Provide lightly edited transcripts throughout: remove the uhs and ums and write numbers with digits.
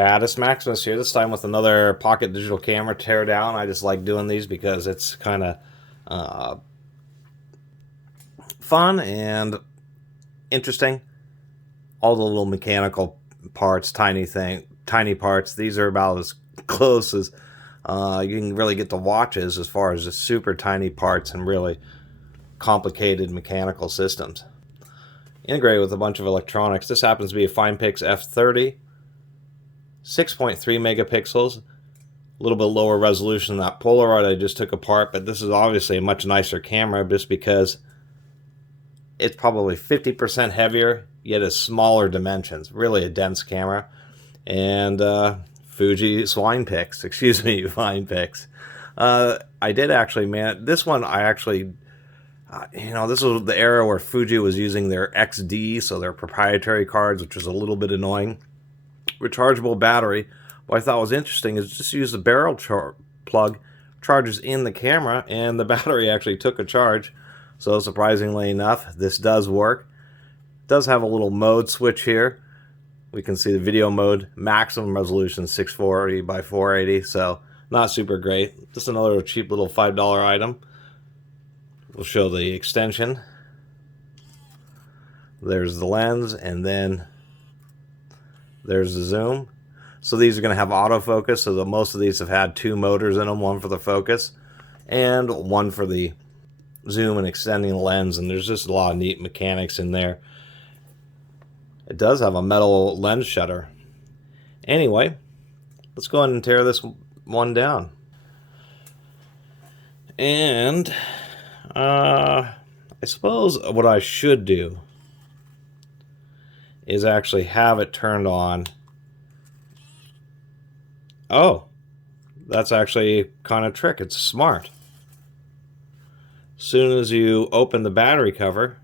Catus Maximus here, this time with another pocket digital camera teardown. I just like doing these because it's kind of fun and interesting. All the little mechanical parts, tiny parts. These are about as close as you can really get to watches as far as just super tiny parts and really complicated mechanical systems. Integrated with a bunch of electronics. This happens to be a FinePix F30. 6.3 megapixels, a little bit lower resolution than that Polaroid I just took apart, but this is obviously a much nicer camera just because it's probably 50% heavier, yet has smaller dimensions. Really a dense camera. And Fuji FinePix, excuse me, FinePix. I did actually, man, this one I actually, this was the era where Fuji was using their XD, so their proprietary cards, which was a little bit annoying. Rechargeable battery. What I thought was interesting is just use the barrel plug, charges in the camera, and the battery actually took a charge. So surprisingly enough, this does work. It does have a little mode switch here. We can see the video mode, maximum resolution 640 by 480, so not super great. Just another cheap little $5 item. We'll show the extension. There's the lens, and then there's the zoom. So these are going to have autofocus, so most of these have had two motors in them, one for the focus and one for the zoom and extending the lens, and there's just a lot of neat mechanics in there. It does have a metal lens shutter. Anyway, let's go ahead and tear this one down. And I suppose what I should do is actually have it turned on. Oh, that's actually kind of a trick. It's smart. As soon as you open the battery cover,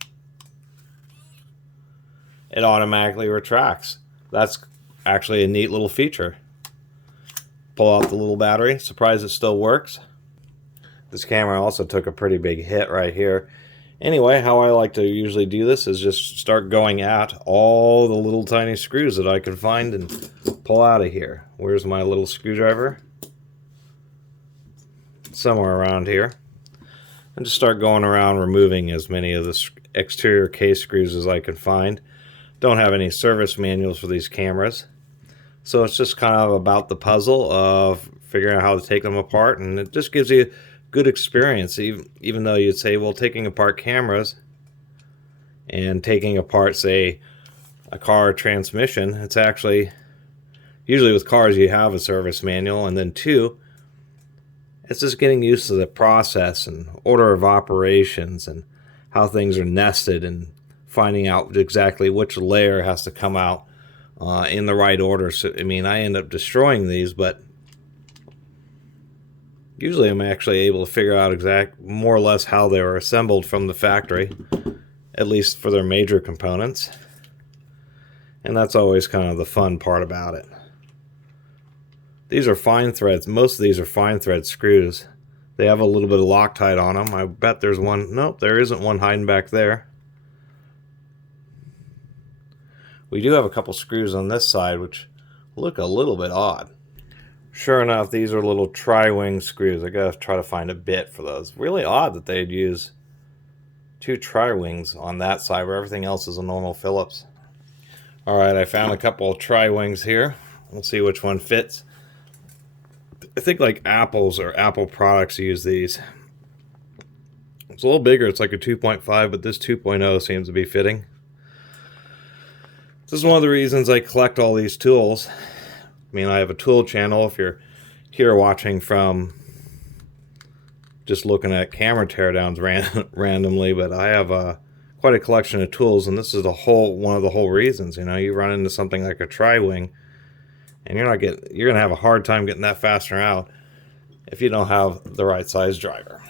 it automatically retracts. That's actually a neat little feature. Pull out the little battery. Surprised it still works. This camera also took a pretty big hit right here. Anyway, how I like to usually do this is just start going at all the little tiny screws that I can find and pull out of here. Where's my little screwdriver? Somewhere around here. And just start going around removing as many of the exterior case screws as I can find. Don't have any service manuals for these cameras. So it's just kind of about the puzzle of figuring out how to take them apart, and it just gives you good experience, even though you'd say, well, taking apart cameras and taking apart, say, a car transmission, it's actually, usually with cars you have a service manual, and then two, it's just getting used to the process and order of operations and how things are nested and finding out exactly which layer has to come out in the right order. So, I mean, I end up destroying these, but usually I'm actually able to figure out more or less how they were assembled from the factory, at least for their major components. And that's always kind of the fun part about it. These are fine threads. Most of these are fine thread screws. They have a little bit of Loctite on them. I bet there's one. Nope, there isn't one hiding back there. We do have a couple screws on this side which look a little bit odd. Sure enough, these are little tri-wing screws. I gotta try to find a bit for those. Really odd that they'd use two tri-wings on that side where everything else is a normal Phillips. Alright, I found a couple of tri-wings here. We'll see which one fits. I think like Apple's or Apple products use these. It's a little bigger. It's like a 2.5, but this 2.0 seems to be fitting. This is one of the reasons I collect all these tools. I mean, I have a tool channel if you're here watching from just looking at camera teardowns randomly, but I have quite a collection of tools, and this is one of the whole reasons. You know, you run into something like a tri-wing, and you're gonna have a hard time getting that fastener out if you don't have the right size driver.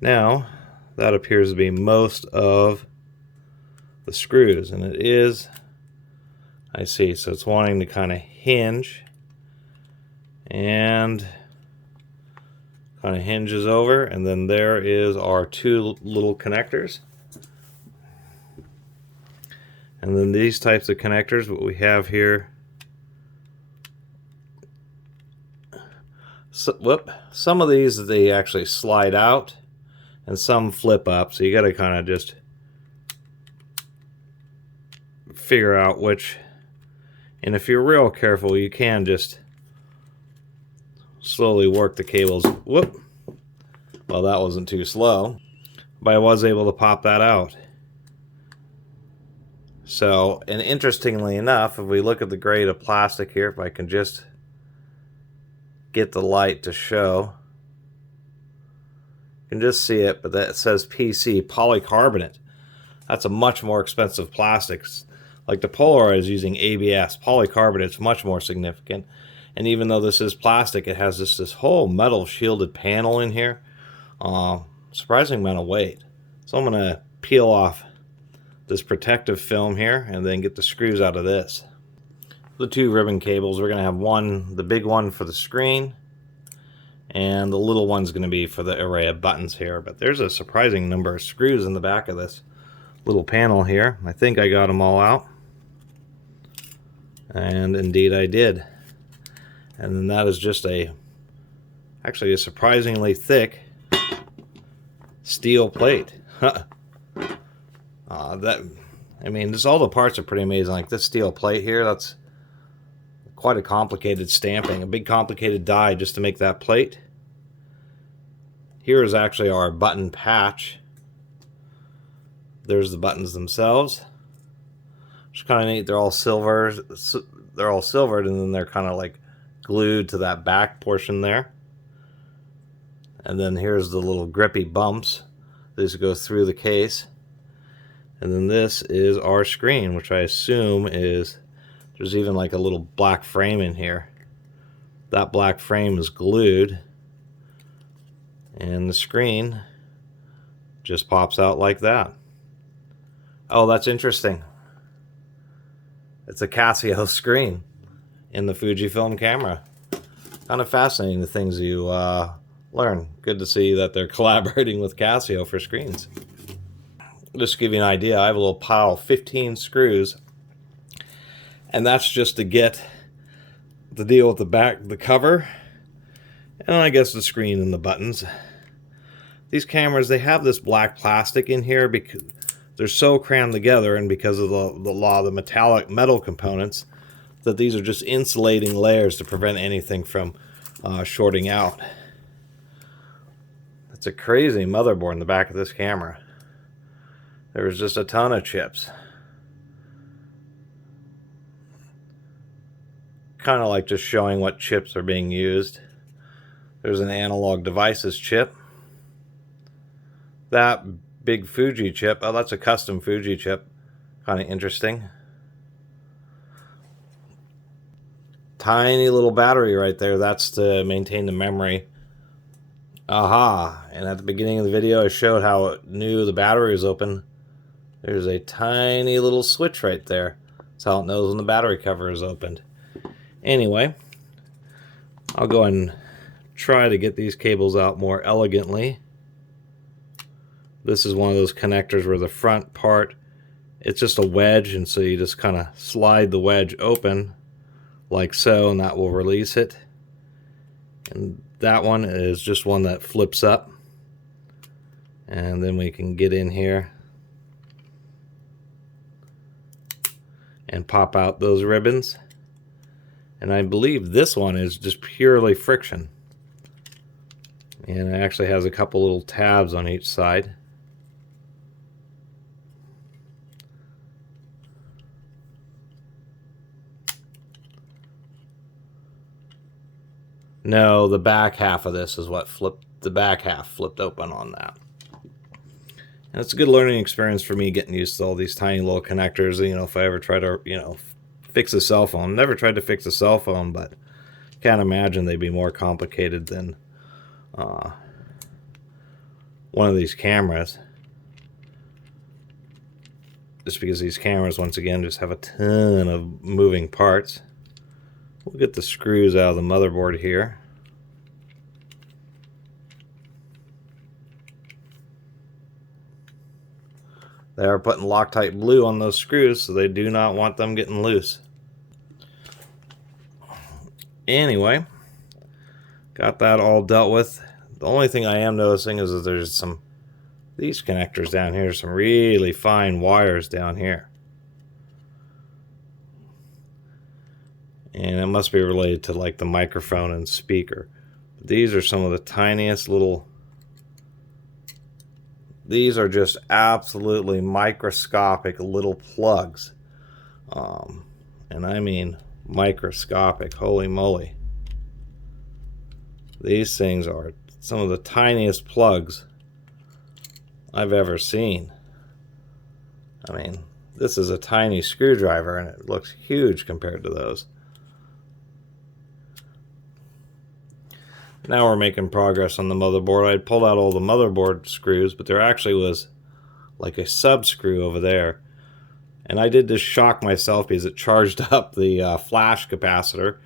Now, that appears to be most of the screws, and it is, I see, so it's wanting to kind of hinge, and kind of hinges over, and then there is our two little connectors. And then these types of connectors, what we have here, some of these they actually slide out and some flip up, so you got to kind of just figure out which. And if you're real careful, you can just slowly work the cables. Whoop! Well, that wasn't too slow, but I was able to pop that out. So, and interestingly enough, if we look at the grade of plastic here, if I can just get the light to show, you can just see it, but that says PC polycarbonate. That's a much more expensive plastic. Like the Polaroid is using ABS. Polycarbonate's much more significant. And even though this is plastic, it has this whole metal shielded panel in here. Surprising amount of weight. So I'm going to peel off this protective film here and then get the screws out of this. The two ribbon cables, we're going to have one, the big one for the screen, and the little one's going to be for the array of buttons here. But there's a surprising number of screws in the back of this little panel here. I think I got them all out, and indeed I did. And then that is just actually a surprisingly thick steel plate. I mean, all the parts are pretty amazing. Like this steel plate here, that's quite a complicated stamping, a big complicated die just to make that plate. Here is actually our button patch. There's the buttons themselves. It's kind of neat. They're all silver. They're all silvered, and then they're kind of like glued to that back portion there. And then here's the little grippy bumps. These go through the case. And then this is our screen, which I assume is, there's even like a little black frame in here. That black frame is glued, and the screen just pops out like that. Oh, that's interesting. It's a Casio screen in the Fujifilm camera. Kind of fascinating, the things you learn. Good to see that they're collaborating with Casio for screens. Just to give you an idea, I have a little pile of 15 screws, and that's just to get the deal with the back, the cover, and I guess the screen and the buttons. These cameras, they have this black plastic in here because they're so crammed together, and because of the law of the metal components, that these are just insulating layers to prevent anything from shorting out. It's a crazy motherboard in the back of this camera. There was just a ton of chips. Kind of like just showing what chips are being used. There's an analog devices chip. That big Fuji chip, oh, that's a custom Fuji chip. Kind of interesting. Tiny little battery right there. That's to maintain the memory. Aha! And at the beginning of the video, I showed how it knew the battery was open. There's a tiny little switch right there. That's how it knows when the battery cover is opened. Anyway, I'll go and try to get these cables out more elegantly. This is one of those connectors where the front part, it's just a wedge, and so you just kind of slide the wedge open like so, and that will release it. And that one is just one that flips up, and then we can get in here and pop out those ribbons. And I believe this one is just purely friction, and it actually has a couple little tabs on each side. No, the back half of this is what flipped, the back half flipped open on that. And it's a good learning experience for me, getting used to all these tiny little connectors. You know, if I ever try to, fix a cell phone. Never tried to fix a cell phone, but can't imagine they'd be more complicated than one of these cameras. Just because these cameras, once again, just have a ton of moving parts. We'll get the screws out of the motherboard here. They are putting Loctite blue on those screws, so they do not want them getting loose. Anyway, got that all dealt with. The only thing I am noticing is that there's these connectors down here, some really fine wires down here. And it must be related to like the microphone and speaker. These are some of the tiniest little, these are just absolutely microscopic little plugs. And I mean microscopic, holy moly. These things are some of the tiniest plugs I've ever seen. I mean, this is a tiny screwdriver and it looks huge compared to those. Now we're making progress on the motherboard. I had pulled out all the motherboard screws, but there actually was like a sub screw over there. And I did just shock myself because it charged up the flash capacitor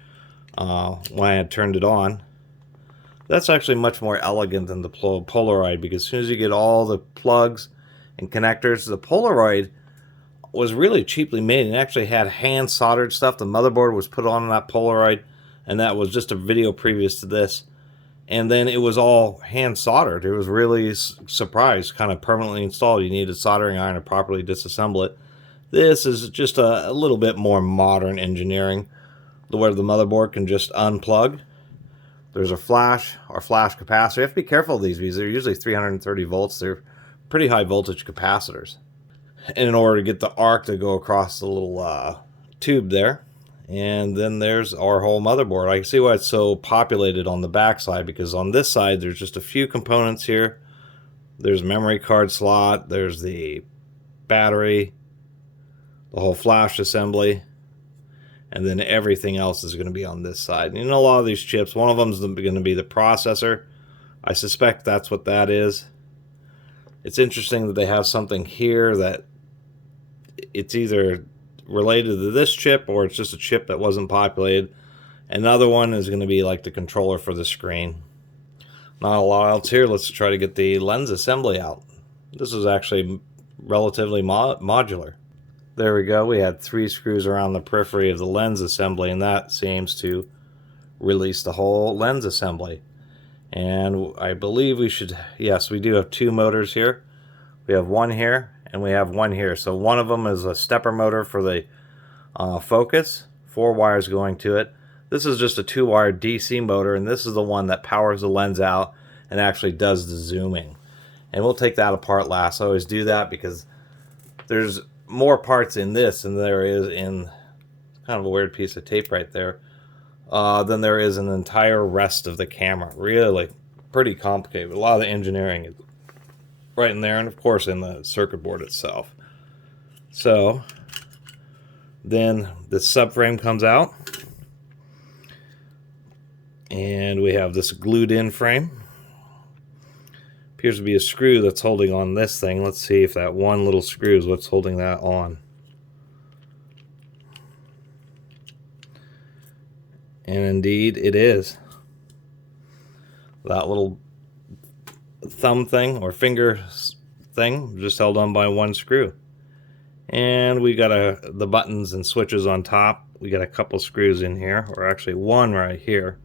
when I had turned it on. That's actually much more elegant than the Polaroid, because as soon as you get all the plugs and connectors, the Polaroid was really cheaply made and actually had hand soldered stuff. The motherboard was put on that Polaroid, and that was just a video previous to this. And then it was all hand soldered. It was really surprised, kind of permanently installed. You needed a soldering iron to properly disassemble it. This is just a little bit more modern engineering, where the motherboard can just unplug. There's a flash or flash capacitor. You have to be careful of these because they're usually 330 volts. They're pretty high voltage capacitors. And in order to get the arc to go across the little tube there. And then there's our whole motherboard. I can see why it's so populated on the back side, because on this side there's just a few components here. There's a memory card slot, there's the battery, the whole flash assembly, and then everything else is going to be on this side. And you know, a lot of these chips, one of them is going to be the processor. I suspect that's what that is. It's interesting that they have something here that it's either related to this chip or it's just a chip that wasn't populated. Another one is going to be like the controller for the screen. Not a lot else here. Let's try to get the lens assembly out. This is actually relatively modular. There we go. We had 3 screws around the periphery of the lens assembly, and that seems to release the whole lens assembly. And I believe we should, yes, we do have 2 motors here. We have one here and we have one here. So one of them is a stepper motor for the focus, 4 wires going to it. This is just a 2-wire DC motor, and this is the one that powers the lens out and actually does the zooming. And we'll take that apart last. I always do that because there's more parts in this than there is in, kind of a weird piece of tape right there, than there is in the entire rest of the camera. Really pretty complicated. A lot of the engineering is right in there, and of course in the circuit board itself. So then the subframe comes out, and we have this glued in frame. Appears to be a screw that's holding on this thing. Let's see if that one little screw is what's holding that on. And indeed it is. That little thumb thing or finger thing just held on by one screw. And we got the buttons and switches on top. We got a couple screws in here, or actually one right here.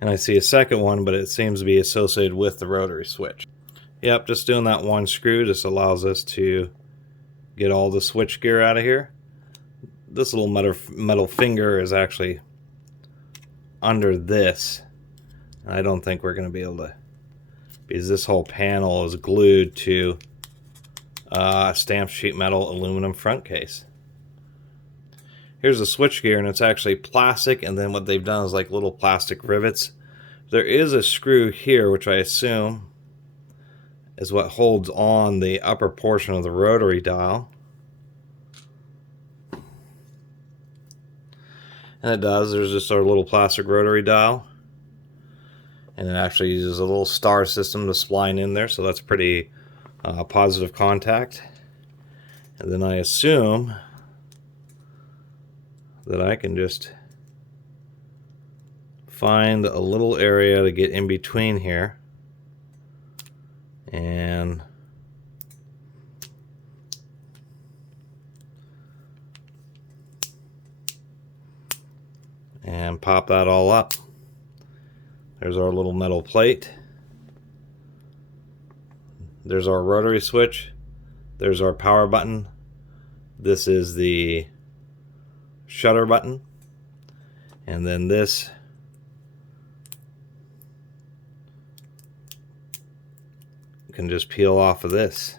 And I see a second one, but it seems to be associated with the rotary switch. Yep, just doing that one screw just allows us to get all the switch gear out of here. This little metal finger is actually under this. I don't think we're going to be able to, because this whole panel is glued to a stamped sheet metal aluminum front case. Here's the switch gear, and it's actually plastic, and then what they've done is like little plastic rivets. There is a screw here, which I assume is what holds on the upper portion of the rotary dial. And it does. There's just our little plastic rotary dial. And it actually uses a little star system to spline in there, so that's pretty positive contact. And then I assume that I can just find a little area to get in between here And pop that all up. There's our little metal plate. There's our rotary switch. There's our power button. This is the shutter button. And then this can just peel off of this,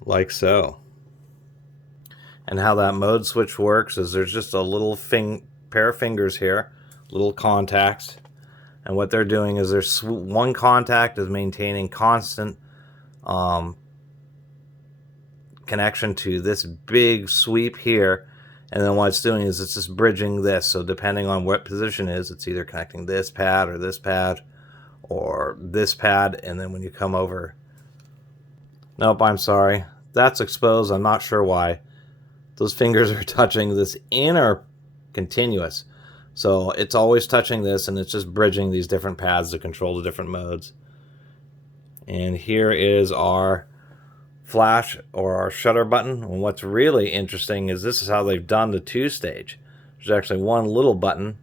like so. And how that mode switch works is there's just a little pair of fingers here, little contacts, and what they're doing is there's one contact is maintaining constant connection to this big sweep here, and then what it's doing is it's just bridging this. So depending on what position it is, it's either connecting this pad or this pad or this pad, and then when you come over, nope, I'm sorry, that's exposed. I'm not sure why. Those fingers are touching this inner continuous. So it's always touching this, and it's just bridging these different pads to control the different modes. And here is our flash or our shutter button. And what's really interesting is this is how they've done the two-stage. There's actually one little button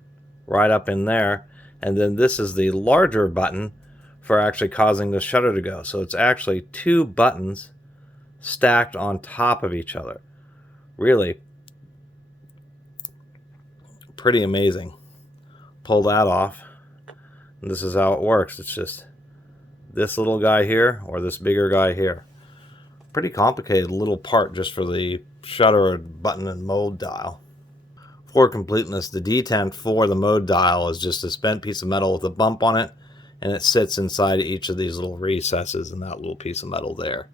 right up in there, and then this is the larger button for actually causing the shutter to go. So it's actually two buttons stacked on top of each other. Really pretty amazing. Pull that off, and this is how it works. It's just this little guy here or this bigger guy here. Pretty complicated little part just for the shutter button and mode dial. For completeness, the detent for the mode dial is just a bent piece of metal with a bump on it, and it sits inside each of these little recesses in that little piece of metal there.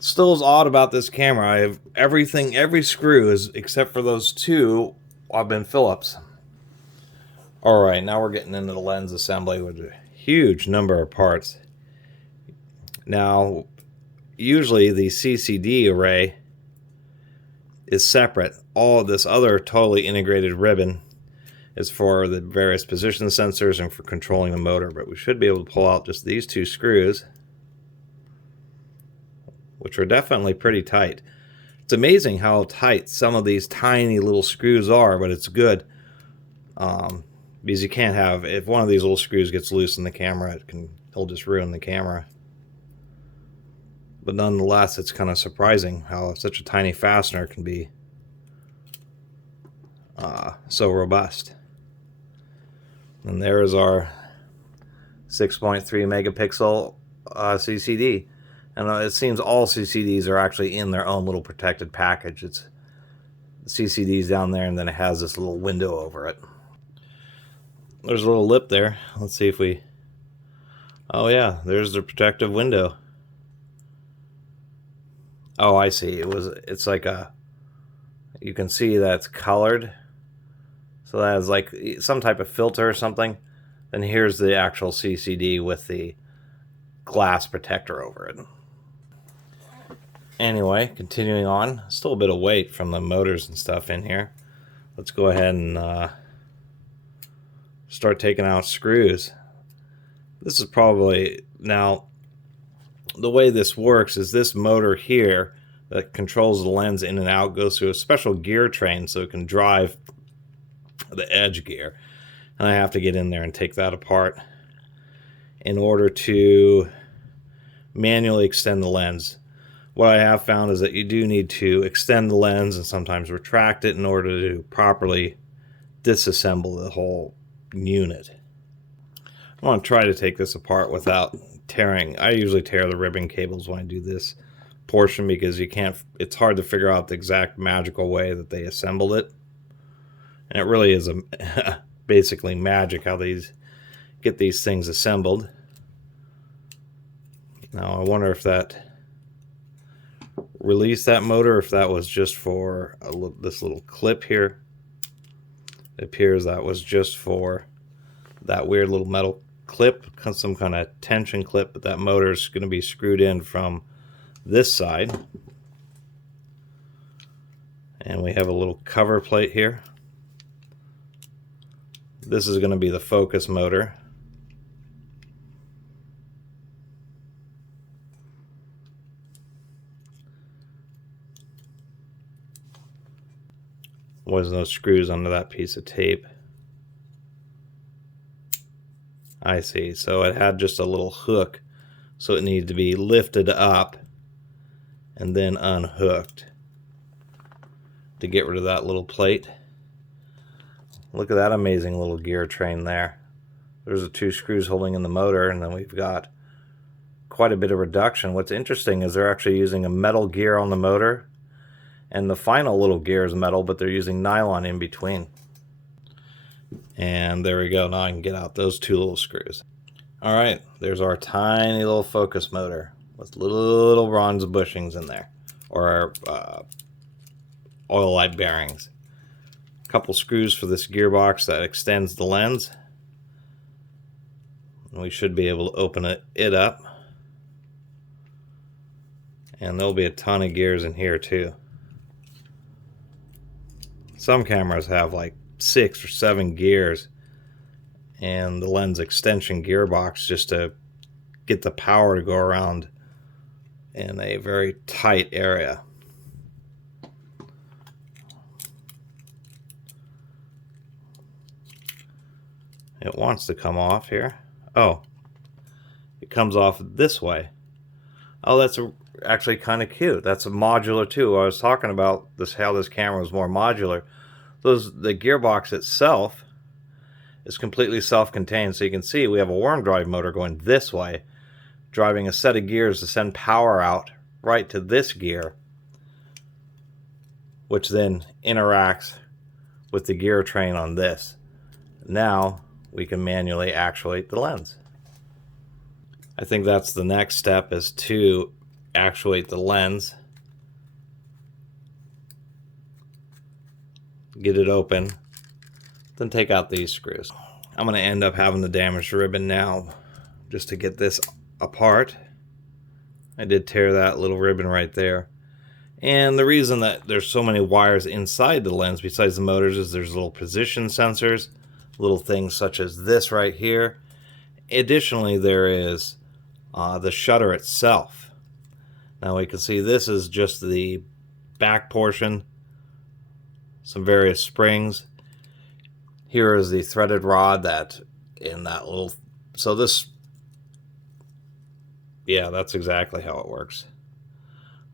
Still is odd about this camera. I have everything, every screw is, except for those two, have been Phillips. Alright, now we're getting into the lens assembly with a huge number of parts. Now, usually the CCD array is separate. All of this other totally integrated ribbon is for the various position sensors and for controlling the motor, but we should be able to pull out just these two screws, which are definitely pretty tight. It's amazing how tight some of these tiny little screws are, but it's good. Because you can't have, if one of these little screws gets loose in the camera, it'll just ruin the camera. But nonetheless, it's kind of surprising how such a tiny fastener can be so robust. And there is our 6.3 megapixel CCD. And it seems all CCDs are actually in their own little protected package. It's the CCD's down there, and then it has this little window over it. There's a little lip there. Let's see if we... Oh yeah, there's the protective window. Oh, I see. It's like a... You can see that it's colored. So that is like some type of filter or something. And here's the actual CCD with the glass protector over it. Anyway, continuing on. Still a bit of weight from the motors and stuff in here. Let's go ahead and start taking out screws. This is probably... Now, the way this works is this motor here that controls the lens in and out goes through a special gear train so it can drive the edge gear. And I have to get in there and take that apart in order to manually extend the lens. What I have found is that you do need to extend the lens and sometimes retract it in order to properly disassemble the whole unit. I want to try to take this apart without tearing. I usually tear the ribbon cables when I do this portion because you can't, it's hard to figure out the exact magical way that they assembled it. And it really is basically magic how these get these things assembled. Now I wonder if that released that motor, if that was just for this little clip here. It appears that was just for that weird little metal clip, some kind of tension clip, but that motor is going to be screwed in from this side. And we have a little cover plate here. This is going to be the focus motor. Was no screws under that piece of tape. I see. So it had just a little hook, so it needed to be lifted up and then unhooked to get rid of that little plate. Look at that amazing little gear train there. There's the 2 screws holding in the motor, and then we've got quite a bit of reduction. What's interesting is they're actually using a metal gear on the motor, and the final little gear is metal, but they're using nylon in between. And there we go. Now I can get out those 2 little screws. Alright, there's our tiny little focus motor with little bronze bushings in there, or oil light bearings. A couple screws for this gearbox that extends the lens. And we should be able to open it up. And there'll be a ton of gears in here too. Some cameras have like 6 or 7 gears, and the lens extension gearbox just to get the power to go around in a very tight area. It wants to come off here. Oh, it comes off this way. Oh, that's actually kind of cute. That's a modular too. I was talking about this, how this camera was more modular. The gearbox itself is completely self-contained, so you can see we have a worm drive motor going this way, driving a set of gears to send power out right to this gear, which then interacts with the gear train on this. Now we can manually actuate the lens. I think that's the next step, is to actuate the lens, get it open, then take out these screws. I'm going to end up having the damaged ribbon now just to get this apart. I did tear that little ribbon right there. And the reason that there's so many wires inside the lens besides the motors is there's little position sensors, little things such as this right here. Additionally, there is the shutter itself. Now we can see this is just the back portion, some various springs. Here is the threaded rod that in that little, so this, yeah, that's exactly how it works.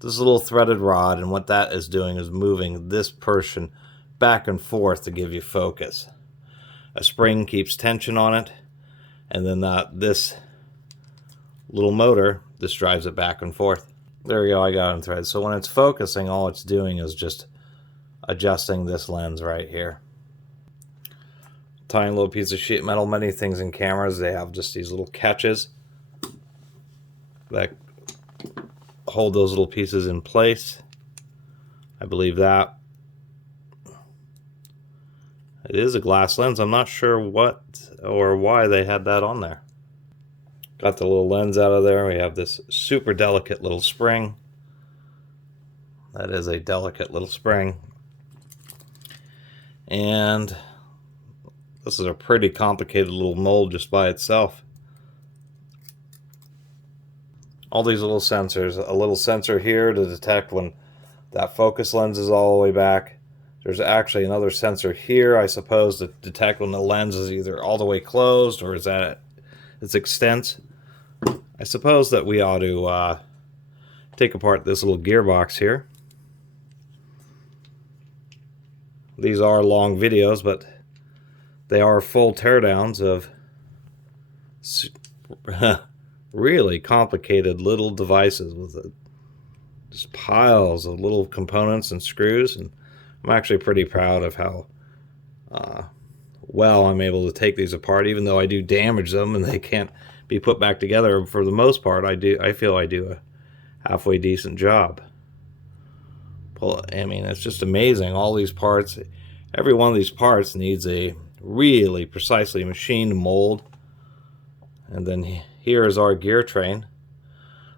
This little threaded rod, and what that is doing is moving this portion back and forth to give you focus. A spring keeps tension on it, and then this little motor, this drives it back and forth. There we go, I got it in thread. So when it's focusing, all it's doing is just adjusting this lens right here. Tiny little piece of sheet metal. Many things in cameras, they have just these little catches that hold those little pieces in place. I believe that. It is a glass lens. I'm not sure what or why they had that on there. Got the little lens out of there. We have this super delicate little spring. That is a delicate little spring. And this is a pretty complicated little mold just by itself. All these little sensors. A little sensor here to detect when that focus lens is all the way back. There's actually another sensor here, I suppose, to detect when the lens is either all the way closed or is at its extent. I suppose that we ought to take apart this little gearbox here. These are long videos, but they are full teardowns of really complicated little devices with just piles of little components and screws. And I'm actually pretty proud of how well I'm able to take these apart, even though I do damage them and they can't be put back together. For the most part, I feel I do a halfway decent job. I mean, it's just amazing. All these parts, every one of these parts needs a really precisely machined mold. And then here is our gear train.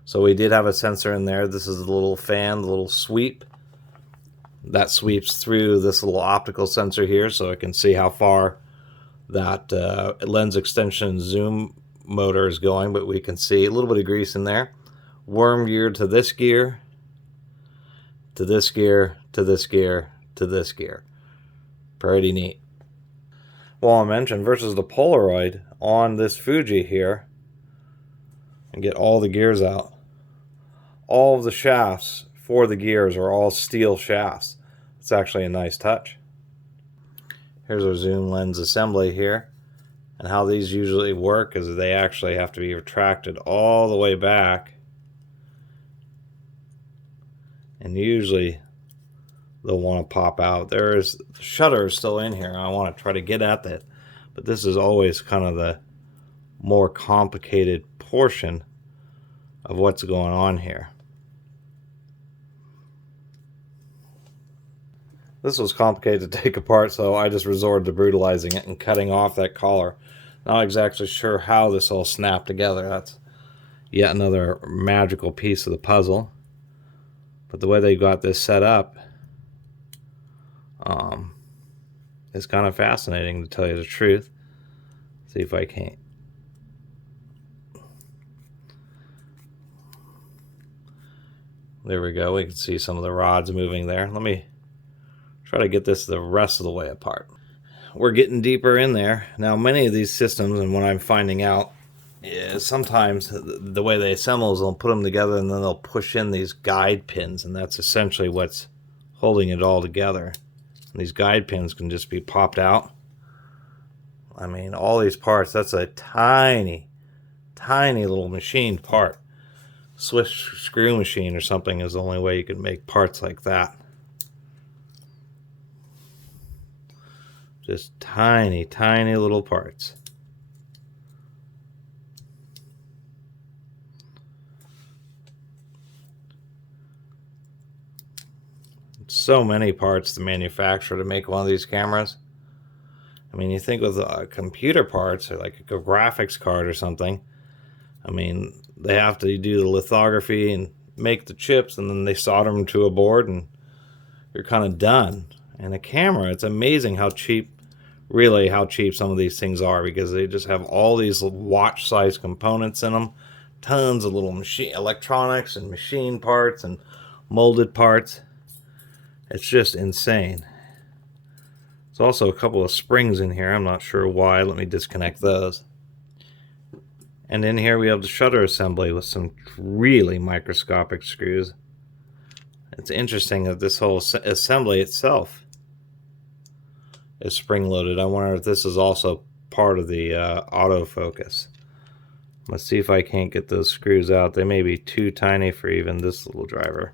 So we did have a sensor in there. This is the little fan, the little sweep. That sweeps through this little optical sensor here, so it can see how far that lens extension zoom motor is going, but we can see a little bit of grease in there. Worm gear to this gear, to this gear, to this gear, to this gear. Pretty neat. Well, I mentioned versus the Polaroid on this Fuji here, and get all the gears out. All of the shafts for the gears are all steel shafts. It's actually a nice touch. Here's our zoom lens assembly here. And how these usually work is they actually have to be retracted all the way back. And usually they'll want to pop out. The shutter is still in here. I want to try to get at that. But this is always kind of the more complicated portion of what's going on here. This was complicated to take apart, so I just resorted to brutalizing it and cutting off that collar. Not exactly sure how this all snapped together. That's yet another magical piece of the puzzle. But the way they got this set up is kind of fascinating, to tell you the truth. See if I can't. There we go. We can see some of the rods moving there. Let me try to get this the rest of the way apart. We're getting deeper in there. Now, many of these systems, and what I'm finding out, is sometimes the way they assemble is they'll put them together and then they'll push in these guide pins, and that's essentially what's holding it all together. And these guide pins can just be popped out. I mean, all these parts, that's a tiny, tiny little machined part. Swiss screw machine or something is the only way you can make parts like that. Just tiny, tiny little parts. So many parts to manufacture to make one of these cameras. I mean, you think with computer parts or like a graphics card or something, I mean, they have to do the lithography and make the chips, and then they solder them to a board and you're kind of done. And a camera, it's amazing how cheap, really how cheap some of these things are, because they just have all these watch-sized components in them, tons of little machine electronics and machine parts and molded parts. It's just insane. There's also a couple of springs in here. I'm not sure why. Let me disconnect those. And in here we have the shutter assembly with some really microscopic screws. It's interesting that this whole assembly itself is spring-loaded. I wonder if this is also part of the autofocus. Let's see if I can't get those screws out. They may be too tiny for even this little driver.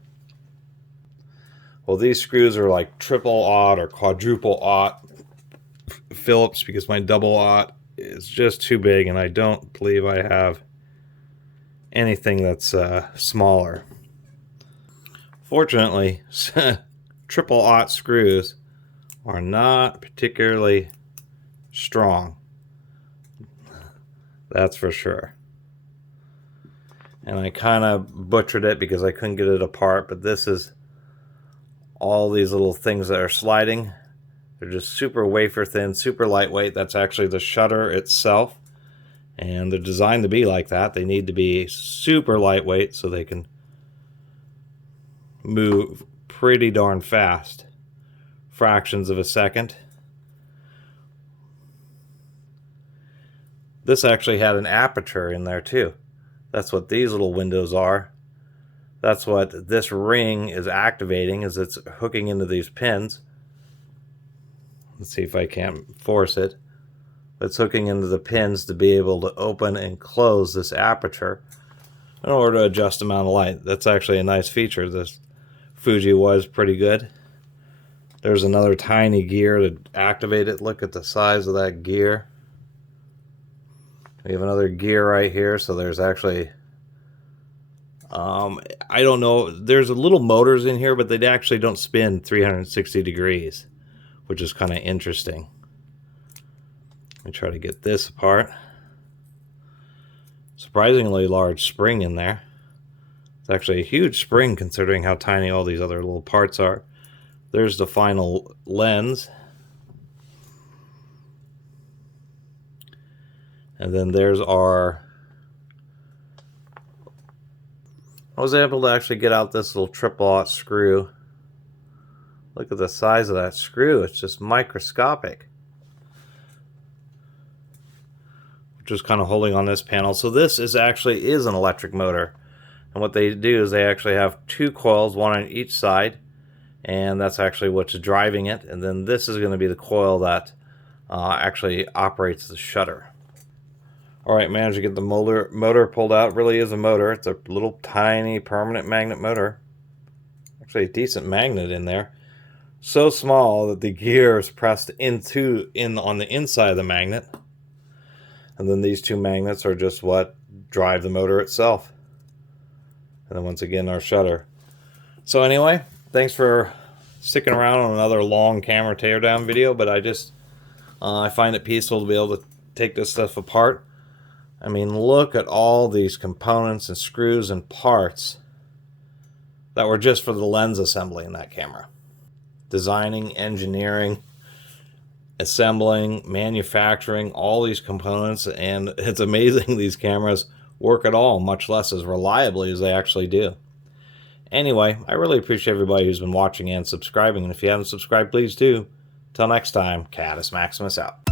Well, these screws are like triple-aught or quadruple-aught Phillips, because my double-aught is just too big, and I don't believe I have anything that's smaller. Fortunately, triple-aught screws are not particularly strong. That's for sure. And I kind of butchered it because I couldn't get it apart, but this is all these little things that are sliding. They're just super wafer thin, super lightweight. That's actually the shutter itself. And they're designed to be like that. They need to be super lightweight so they can move pretty darn fast. Fractions of a second. This actually had an aperture in there too. That's what these little windows are. That's what this ring is activating, as it's hooking into these pins. Let's see if I can't force it. It's hooking into the pins to be able to open and close this aperture in order to adjust the amount of light. That's actually a nice feature. This Fuji was pretty good. There's another tiny gear to activate it. Look at the size of that gear. We have another gear right here, so there's actually I don't know, there's a little motors in here, but they actually don't spin 360 degrees, which is kind of interesting. Let me try to get this apart. Surprisingly large spring in there. It's actually a huge spring considering how tiny all these other little parts are. There's the final lens. And then there's our... I was able to actually get out this little triple-aught screw Look at the size of that screw. It's just microscopic. Just kind of holding on this panel. So this is actually an electric motor. And what they do is they actually have two coils, one on each side. And that's actually what's driving it. And then this is going to be the coil that actually operates the shutter. Alright, managed to get the motor pulled out. It really is a motor. It's a little tiny permanent magnet motor. Actually a decent magnet in there. So small that the gear is pressed in on the inside of the magnet. And then these two magnets are just what drive the motor itself. And then once again our shutter. So anyway, thanks for sticking around on another long camera teardown video, but I find it peaceful to be able to take this stuff apart. I mean, look at all these components and screws and parts that were just for the lens assembly in that camera. Designing, engineering, assembling, manufacturing, all these components, and it's amazing these cameras work at all, much less as reliably as they actually do. Anyway, I really appreciate everybody who's been watching and subscribing, and if you haven't subscribed, please do. Till next time, Catus Maximus out.